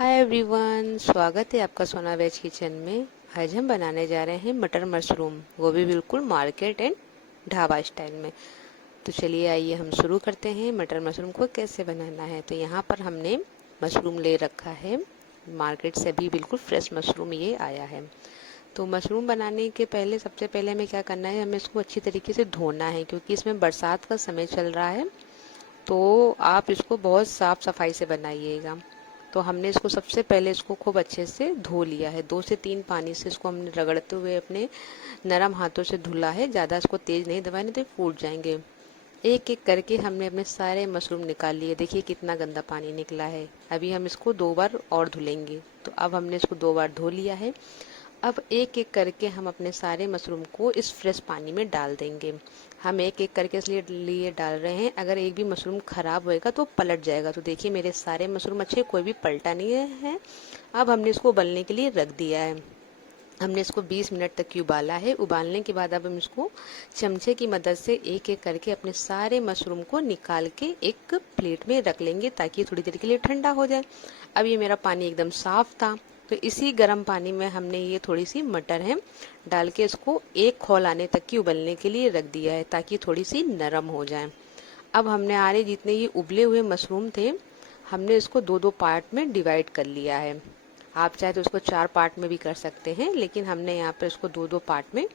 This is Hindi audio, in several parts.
हाय एवरीवन, स्वागत है आपका सोना वेज किचन में। आज हम बनाने जा रहे हैं मटर मशरूम, वो भी बिल्कुल मार्केट एंड ढाबा स्टाइल में। तो चलिए आइए हम शुरू करते हैं। मटर मशरूम को कैसे बनाना है, तो यहाँ पर हमने मशरूम ले रखा है। मार्केट से भी बिल्कुल फ्रेश मशरूम ये आया है। तो मशरूम बनाने के पहले सबसे पहले हमें क्या करना है, हमें इसको अच्छी तरीके से धोना है, क्योंकि इसमें बरसात का समय चल रहा है। तो आप इसको बहुत साफ सफाई से बनाइएगा। तो हमने इसको सबसे पहले इसको खूब अच्छे से धो लिया है। 2 से 3 पानी से इसको हमने रगड़ते हुए अपने नरम हाथों से धुला है। ज़्यादा इसको तेज नहीं दबाए, नहीं तो फूट जाएंगे। एक एक करके हमने अपने सारे मशरूम निकाल लिए। देखिए कितना गंदा पानी निकला है। अभी हम इसको 2 बार और धुलेंगे। तो अब हमने इसको 2 बार धो लिया है। अब एक एक करके हम अपने सारे मशरूम को इस फ्रेश पानी में डाल देंगे। हम एक एक करके इसलिए लिए डाल रहे हैं, अगर एक भी मशरूम खराब होएगा तो पलट जाएगा। तो देखिए मेरे सारे मशरूम अच्छे, कोई भी पलटा नहीं है। अब हमने इसको उबलने के लिए रख दिया है। हमने इसको 20 मिनट तक ही उबाला है। उबालने के बाद अब हम इसको चमचे की मदद से एक एक करके अपने सारे मशरूम को निकाल के एक प्लेट में रख लेंगे, ताकि थोड़ी देर के लिए ठंडा हो जाए। अब ये मेरा पानी एकदम साफ था। तो इसी गर्म पानी में हमने ये थोड़ी सी मटर है डाल के इसको एक खौल आने तक की उबलने के लिए रख दिया है, ताकि थोड़ी सी नरम हो जाए। अब हमने आरे जितने ये उबले हुए मशरूम थे, हमने इसको 2-2 पार्ट में डिवाइड कर लिया है। आप चाहे तो उसको 4 पार्ट में भी कर सकते हैं, लेकिन हमने यहाँ पर इसको 2-2 पार्ट में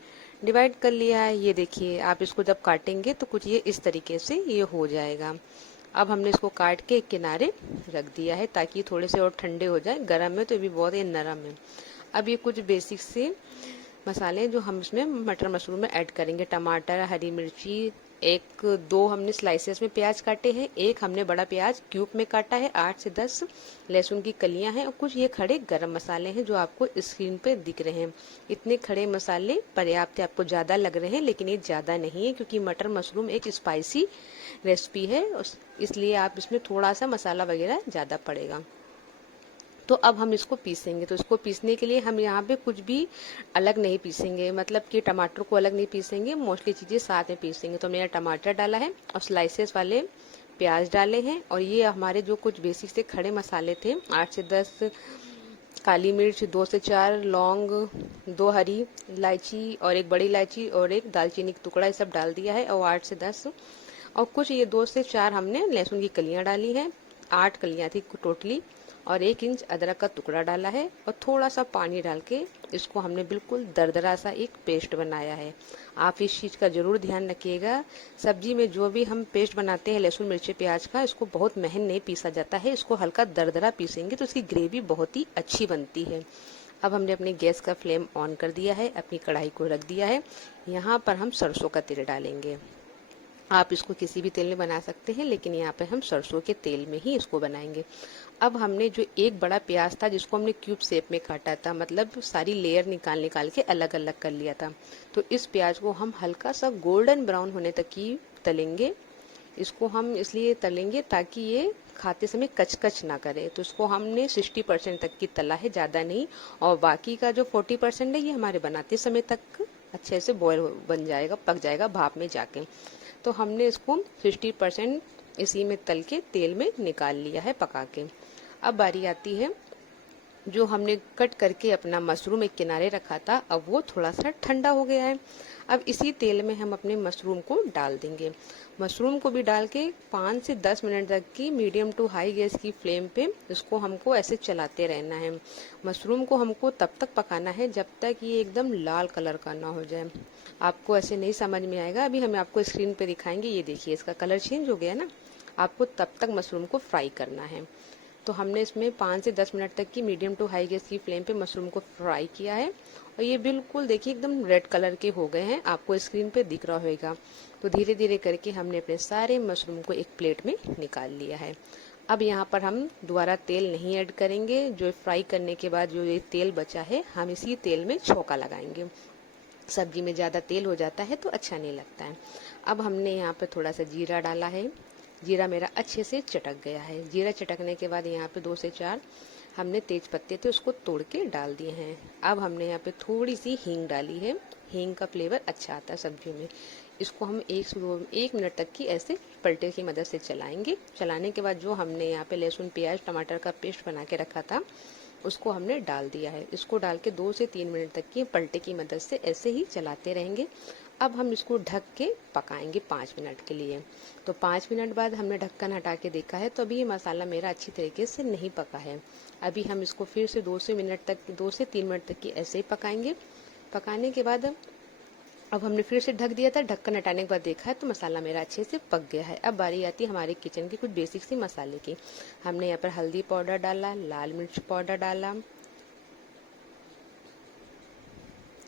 डिवाइड कर लिया है। ये देखिए, आप इसको जब काटेंगे तो कुछ ये इस तरीके से ये हो जाएगा। अब हमने इसको काट के एक किनारे रख दिया है, ताकि थोड़े से और ठंडे हो जाए। गर्म में तो ये भी बहुत ही नरम है। अब ये कुछ बेसिक से मसाले जो हम इसमें मटर मशरूम में ऐड करेंगे: टमाटर, हरी मिर्ची, एक दो हमने स्लाइसेस में प्याज काटे हैं, एक हमने बड़ा प्याज क्यूब में काटा है, 8 से 10 लहसुन की कलियां हैं, और कुछ ये खड़े गरम मसाले हैं जो आपको स्क्रीन पे दिख रहे हैं। इतने खड़े मसाले पर्याप्त है। आपको ज़्यादा लग रहे हैं, लेकिन ये ज़्यादा नहीं है, क्योंकि मटर मशरूम एक स्पाइसी रेसिपी है, इसलिए आप इसमें थोड़ा सा मसाला वगैरह ज़्यादा पड़ेगा। तो अब हम इसको पीसेंगे। तो इसको पीसने के लिए हम यहाँ पे कुछ भी अलग नहीं पीसेंगे, मतलब कि टमाटर को अलग नहीं पीसेंगे, मोस्टली चीज़ें साथ में पीसेंगे। तो मैंने टमाटर डाला है और स्लाइसेस वाले प्याज डाले हैं, और ये हमारे जो कुछ बेसिक से खड़े मसाले थे: 8 से 10 काली मिर्च, 2 से 4 लौंग, 2 हरी इलायची और एक बड़ी इलायची और एक दालचीनी का टुकड़ा, ये सब डाल दिया है। और 8 से 10 और कुछ ये 2 से 4 हमने लहसुन की कलियां डाली हैं। 8 कलियां थी टोटली। और 1 इंच अदरक का टुकड़ा डाला है, और थोड़ा सा पानी डाल के इसको हमने बिल्कुल दरदरा सा एक पेस्ट बनाया है। आप इस चीज़ का जरूर ध्यान रखिएगा। सब्जी में जो भी हम पेस्ट बनाते हैं लहसुन मिर्ची प्याज का, इसको बहुत महीन नहीं पीसा जाता है। इसको हल्का दरदरा पीसेंगे तो इसकी ग्रेवी बहुत ही अच्छी बनती है। अब हमने अपनी गैस का फ्लेम ऑन कर दिया है, अपनी कढ़ाई को रख दिया है। यहाँ पर हम सरसों का तेल डालेंगे। आप इसको किसी भी तेल में बना सकते हैं, लेकिन यहाँ पे हम सरसों के तेल में ही इसको बनाएंगे। अब हमने जो एक बड़ा प्याज था, जिसको हमने क्यूब शेप में काटा था, मतलब सारी लेयर निकाल निकाल के अलग अलग कर लिया था, तो इस प्याज को हम हल्का सा गोल्डन ब्राउन होने तक की तलेंगे। इसको हम इसलिए तलेंगे ताकि ये खाते समय कचकच ना करे। तो इसको हमने 60% तक की तला है, ज़्यादा नहीं। और बाकी का जो 40% है, ये हमारे बनाते समय तक अच्छे से बॉयल बन जाएगा, पक जाएगा भाप में जाके। तो हमने इसको 60% इसी में तल के तेल में निकाल लिया है पका के। अब बारी आती है जो हमने कट करके अपना मशरूम एक किनारे रखा था, अब वो थोड़ा सा ठंडा हो गया है। अब इसी तेल में हम अपने मशरूम को डाल देंगे। मशरूम को भी डाल के 5 से 10 मिनट तक की मीडियम टू हाई गैस की फ्लेम पे इसको हमको ऐसे चलाते रहना है। मशरूम को हमको तब तक पकाना है जब तक ये एकदम लाल कलर का ना हो जाए। आपको ऐसे नहीं समझ में आएगा, अभी हम आपको स्क्रीन पे दिखाएंगे। ये देखिए, इसका कलर चेंज हो गया ना। आपको तब तक मशरूम को फ्राई करना है। तो हमने इसमें 5 से 10 मिनट तक की मीडियम टू हाई गैस की फ्लेम पे मशरूम को फ्राई किया है, और ये बिल्कुल देखिए एकदम रेड कलर के हो गए हैं, आपको स्क्रीन पे दिख रहा होगा। तो धीरे धीरे करके हमने अपने सारे मशरूम को एक प्लेट में निकाल लिया है। अब यहाँ पर हम दोबारा तेल नहीं ऐड करेंगे। जो फ्राई करने के बाद जो ये तेल बचा है, हम इसी तेल में छौंका लगाएंगे। सब्जी में ज़्यादा तेल हो जाता है तो अच्छा नहीं लगता है। अब हमने यहाँ पे थोड़ा सा जीरा डाला है। जीरा मेरा अच्छे से चटक गया है। जीरा चटकने के बाद यहाँ पे 2 से 4 हमने तेज पत्ते थे, उसको तोड़ के डाल दिए हैं। अब हमने यहाँ पे थोड़ी सी हींग डाली है। हींग का फ्लेवर अच्छा आता है सब्जी में। इसको हम 1 मिनट तक की ऐसे पलटे की मदद से चलाएंगे। चलाने के बाद जो हमने यहाँ पे लहसुन प्याज टमाटर का पेस्ट बना के रखा था उसको हमने डाल दिया है। इसको डाल के 2 से 3 मिनट तक की पलटे की मदद से ऐसे ही चलाते रहेंगे। अब हम इसको ढक के पकाएंगे 5 मिनट के लिए। तो 5 मिनट बाद हमने ढक्कन हटा के देखा है तो अभी ये मसाला मेरा अच्छी तरीके से नहीं पका है। अभी हम इसको फिर से 2 से 3 मिनट तक की ऐसे ही पकाएंगे। पकाने के बाद अब हमने फिर से ढक दिया था। ढक्कन हटाने के बाद देखा है तो मसाला मेरा अच्छे से पक गया है। अब बारी आती है हमारे किचन की कुछ बेसिक सी मसाले की। हमने यहाँ पर हल्दी पाउडर डाला, लाल मिर्च पाउडर डाला,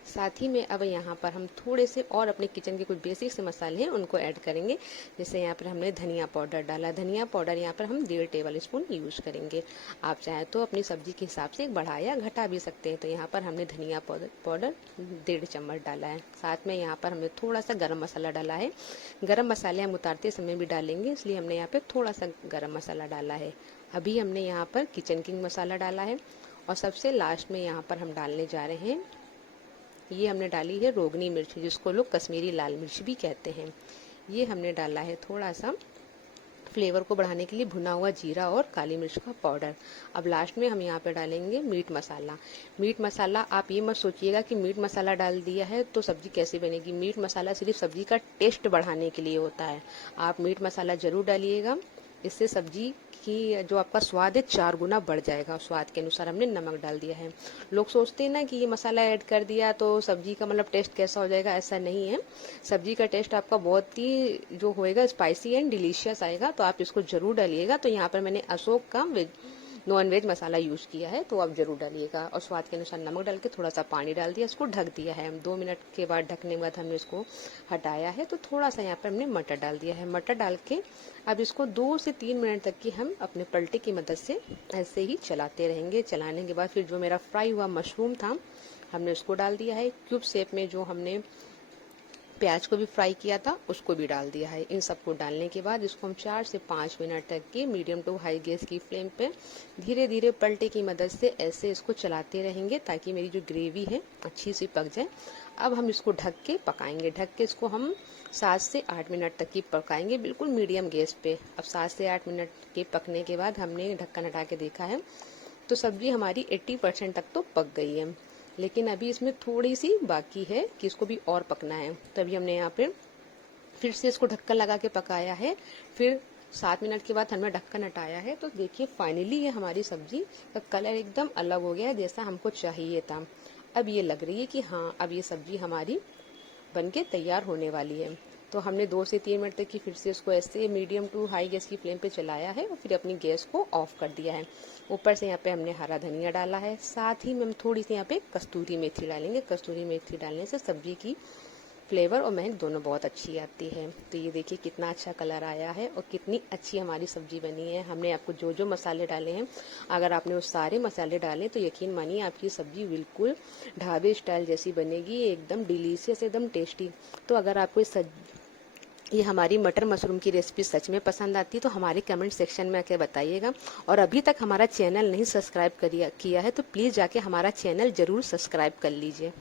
साथ ही में अब यहाँ पर हम थोड़े से और अपने किचन के कुछ बेसिक से मसाले हैं उनको ऐड करेंगे। जैसे यहाँ पर हमने धनिया पाउडर डाला। धनिया पाउडर यहाँ पर हम 1.5 टेबल स्पून यूज करेंगे। आप चाहें तो अपनी सब्जी के हिसाब से बढ़ा या घटा भी सकते हैं। तो यहाँ पर हमने धनिया पाउडर 1.5 चम्मच डाला है। साथ में यहाँ पर हमने थोड़ा सा गर्म मसाला डाला है। गर्म मसाले हम उतारते समय भी डालेंगे, इसलिए हमने यहाँ पर थोड़ा सा गर्म मसाला डाला है। अभी हमने यहाँ पर किचन किंग मसाला डाला है और सबसे लास्ट में यहाँ पर हम डालने जा रहे हैं, ये हमने डाली है रोगनी मिर्च, जिसको लोग कश्मीरी लाल मिर्च भी कहते हैं। ये हमने डाला है थोड़ा सा फ्लेवर को बढ़ाने के लिए भुना हुआ जीरा और काली मिर्च का पाउडर। अब लास्ट में हम यहाँ पे डालेंगे मीट मसाला। मीट मसाला आप ये मत सोचिएगा कि मीट मसाला डाल दिया है तो सब्जी कैसे बनेगी। मीट मसाला सिर्फ सब्जी का टेस्ट बढ़ाने के लिए होता है। आप मीट मसाला जरूर डालिएगा, इससे सब्जी की जो आपका स्वाद है 4 गुना बढ़ जाएगा। स्वाद के अनुसार हमने नमक डाल दिया है। लोग सोचते हैं ना कि ये मसाला ऐड कर दिया तो सब्जी का मतलब टेस्ट कैसा हो जाएगा, ऐसा नहीं है। सब्जी का टेस्ट आपका बहुत ही जो होएगा स्पाइसी एंड डिलीशियस आएगा। तो आप इसको जरूर डालिएगा। तो यहाँ पर मैंने अशोक का नॉन वेज मसाला यूज किया है, तो आप जरूर डालिएगा। और स्वाद के अनुसार नमक डाल के थोड़ा सा पानी डाल दिया, इसको ढक दिया है। 2 मिनट के बाद ढकने के बाद हमने इसको हटाया है। तो थोड़ा सा यहाँ पर हमने मटर डाल दिया है। मटर डाल के अब इसको 2 से 3 मिनट तक की हम अपने पलटे की मदद से ऐसे ही चलाते रहेंगे। चलाने के बाद फिर जो मेरा फ्राई हुआ मशरूम था हमने उसको डाल दिया है। क्यूब शेप में जो हमने प्याज को भी फ्राई किया था उसको भी डाल दिया है। इन सबको डालने के बाद इसको हम 4 से 5 मिनट तक की मीडियम टू हाई गैस की फ्लेम पे धीरे धीरे पलटे की मदद से ऐसे इसको चलाते रहेंगे ताकि मेरी जो ग्रेवी है अच्छी सी पक जाए। अब हम इसको ढक के पकाएंगे। ढक के इसको हम 7 से 8 मिनट तक की पकाएंगे, बिल्कुल मीडियम गैस पे। अब 7 से 8 मिनट के पकने के बाद हमने ढक्कन हटा के देखा है तो सब्जी हमारी 80% तक तो पक गई है, लेकिन अभी इसमें थोड़ी सी बाकी है कि इसको भी और पकना है। तभी हमने यहाँ पे फिर से इसको ढक्कन लगा के पकाया है। फिर 7 मिनट के बाद हमने ढक्कन हटाया है तो देखिए फाइनली ये हमारी सब्जी का कलर एकदम अलग हो गया है जैसा हमको चाहिए था। अब ये लग रही है कि हाँ अब ये सब्जी हमारी बनके तैयार होने वाली है। तो हमने 2 से 3 मिनट तक की फिर से इसको ऐसे मीडियम टू हाई गैस की फ्लेम पे चलाया है और फिर अपनी गैस को ऑफ कर दिया है। ऊपर से यहाँ पे हमने हरा धनिया डाला है, साथ ही में हम थोड़ी सी यहाँ पे कस्तूरी मेथी डालेंगे। कस्तूरी मेथी डालने से सब्जी की फ्लेवर और महक दोनों बहुत अच्छी आती है। तो ये देखिए कितना अच्छा कलर आया है और कितनी अच्छी हमारी सब्जी बनी है। हमने आपको जो जो मसाले डाले हैं, अगर आपने वो सारे मसाले डाले तो यकीन मानिए आपकी सब्जी बिल्कुल ढाबे स्टाइल जैसी बनेगी, एकदम डिलीशियस, एकदम टेस्टी। तो अगर आपको ये हमारी मटर मशरूम की रेसिपी सच में पसंद आती है तो हमारे कमेंट सेक्शन में आके बताइएगा। और अभी तक हमारा चैनल नहीं सब्सक्राइब किया है तो प्लीज़ जाके हमारा चैनल ज़रूर सब्सक्राइब कर लीजिए।